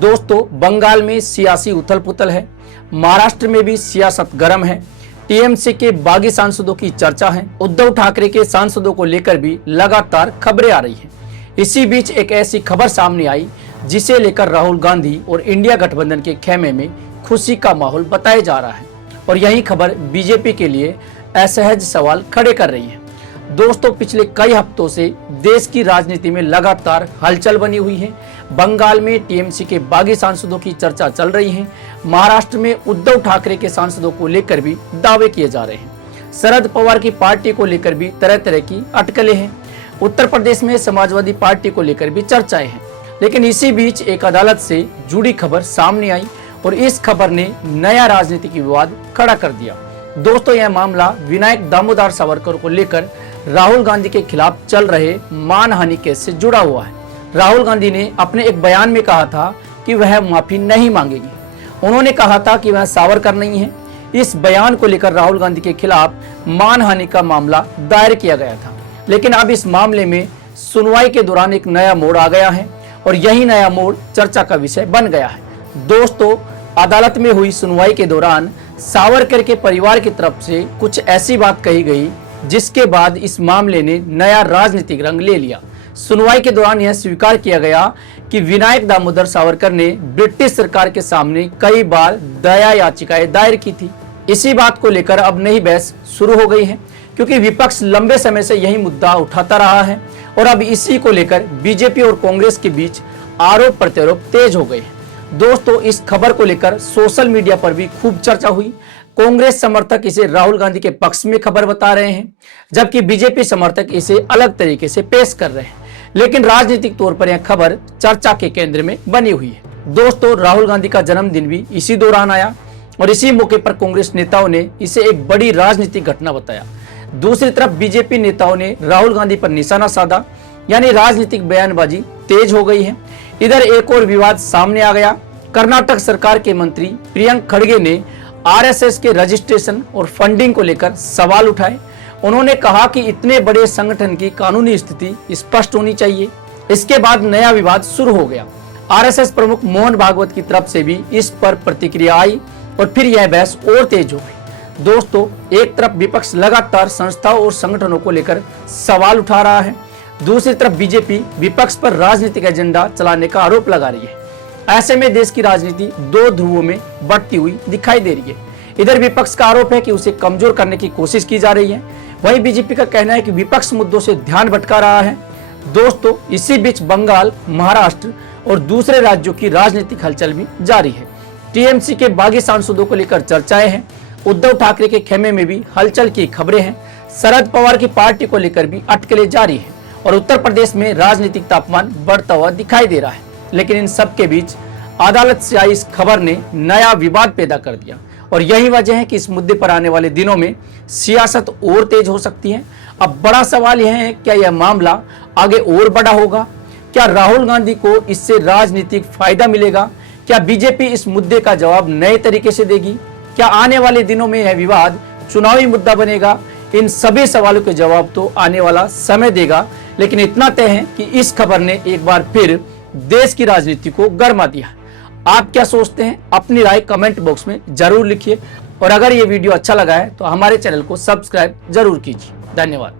दोस्तों, बंगाल में सियासी उथल पुथल है, महाराष्ट्र में भी सियासत गर्म है। टीएमसी के बागी सांसदों की चर्चा है। उद्धव ठाकरे के सांसदों को लेकर भी लगातार खबरें आ रही हैं। इसी बीच एक ऐसी खबर सामने आई जिसे लेकर राहुल गांधी और इंडिया गठबंधन के खेमे में खुशी का माहौल बताया जा रहा है और यही खबर बीजेपी के लिए असहज सवाल खड़े कर रही है। दोस्तों, पिछले कई हफ्तों से देश की राजनीति में लगातार हलचल बनी हुई है। बंगाल में टीएमसी के बागी सांसदों की चर्चा चल रही है। महाराष्ट्र में उद्धव ठाकरे के सांसदों को लेकर भी दावे किए जा रहे हैं। शरद पवार की पार्टी को लेकर भी तरह तरह की अटकलें हैं। उत्तर प्रदेश में समाजवादी पार्टी को लेकर भी चर्चाएं हैं। लेकिन इसी बीच एक अदालत से जुड़ी खबर सामने आई और इस खबर ने नया राजनीतिक विवाद खड़ा कर दिया। दोस्तों, यह मामला विनायक दामोदर सावरकर को लेकर राहुल गांधी के खिलाफ चल रहे मानहानि केस से जुड़ा हुआ है। राहुल गांधी ने अपने एक बयान में कहा था कि वह माफी नहीं मांगेगी। उन्होंने कहा था कि वह सावरकर नहीं है। इस बयान को लेकर राहुल गांधी के खिलाफ मानहानि का मामला दायर किया गया था। लेकिन अब इस मामले में सुनवाई के दौरान एक नया मोड़ आ गया है और यही नया मोड़ चर्चा का विषय बन गया है। दोस्तों, अदालत में हुई सुनवाई के दौरान सावरकर के परिवार की तरफ से कुछ ऐसी बात कही गई जिसके बाद इस मामले ने नया राजनीतिक रंग ले लिया। सुनवाई के दौरान यह स्वीकार किया गया कि विनायक दामोदर सावरकर ने ब्रिटिश सरकार के सामने कई बार दया याचिकाएं दायर की थी। इसी बात को लेकर अब नई बहस शुरू हो गई है, क्योंकि विपक्ष लंबे समय से यही मुद्दा उठाता रहा है और अब इसी को लेकर बीजेपी और कांग्रेस के बीच आरोप प्रत्यारोप तेज हो गए हैं। दोस्तों, इस खबर को लेकर सोशल मीडिया पर भी खूब चर्चा हुई। कांग्रेस समर्थक इसे राहुल गांधी के पक्ष में खबर बता रहे हैं, जबकि बीजेपी समर्थक इसे अलग तरीके से पेश कर रहे हैं। लेकिन राजनीतिक तौर पर यह खबर चर्चा के केंद्र में बनी हुई है। दोस्तों, राहुल गांधी का जन्मदिन भी इसी दौरान आया और इसी मौके पर कांग्रेस नेताओं ने इसे एक बड़ी राजनीतिक घटना बताया। दूसरी तरफ बीजेपी नेताओं ने राहुल गांधी पर निशाना साधा, यानी राजनीतिक बयानबाजी तेज हो गई है। इधर एक और विवाद सामने आ गया। कर्नाटक सरकार के मंत्री प्रियंक खड़गे ने आरएसएस के रजिस्ट्रेशन और फंडिंग को लेकर सवाल उठाए। उन्होंने कहा कि इतने बड़े संगठन की कानूनी स्थिति स्पष्ट होनी चाहिए। इसके बाद नया विवाद शुरू हो गया। आरएसएस प्रमुख मोहन भागवत की तरफ से भी इस पर प्रतिक्रिया आई और फिर यह बहस और तेज हो गई। दोस्तों, एक तरफ विपक्ष लगातार संस्थाओं और संगठनों को लेकर सवाल उठा रहा है, दूसरी तरफ बीजेपी विपक्ष पर राजनीतिक एजेंडा चलाने का आरोप लगा रही है। ऐसे में देश की राजनीति दो ध्रुवों में बढ़ती हुई दिखाई दे रही है। इधर विपक्ष का आरोप है कि उसे कमजोर करने की कोशिश की जा रही है, वहीं बीजेपी का कहना है कि विपक्ष मुद्दों से ध्यान भटका रहा है। दोस्तों, इसी बीच बंगाल, महाराष्ट्र और दूसरे राज्यों की राजनीतिक हलचल भी जारी है। टीएमसी के बागी सांसदों को लेकर चर्चाएं हैं। उद्धव ठाकरे के खेमे में भी हलचल की खबरें हैं। शरद पवार की पार्टी को लेकर भी अटकलें जारी है और उत्तर प्रदेश में राजनीतिक तापमान बढ़ता हुआ दिखाई दे रहा है। लेकिन इन सब के बीच अदालत से आई इस खबर ने नया विवाद पैदा कर दिया और यही वजह है कि इस मुद्दे पर आने वाले दिनों में सियासत और तेज हो सकती है। अब बड़ा सवाल यह है, क्या यह मामला आगे और बड़ा होगा? क्या राहुल गांधी को इससे राजनीतिक फायदा मिलेगा? क्या बीजेपी इस मुद्दे का जवाब नए तरीके से देगी? क्या आने वाले दिनों में यह विवाद चुनावी मुद्दा बनेगा? इन सभी सवालों के जवाब तो आने वाला समय देगा। लेकिन इतना तय है कि इस खबर ने एक बार फिर देश की राजनीति को गरमा दिया। आप क्या सोचते हैं? अपनी राय कमेंट बॉक्स में जरूर लिखिए और अगर ये वीडियो अच्छा लगा है तो हमारे चैनल को सब्सक्राइब जरूर कीजिए। धन्यवाद।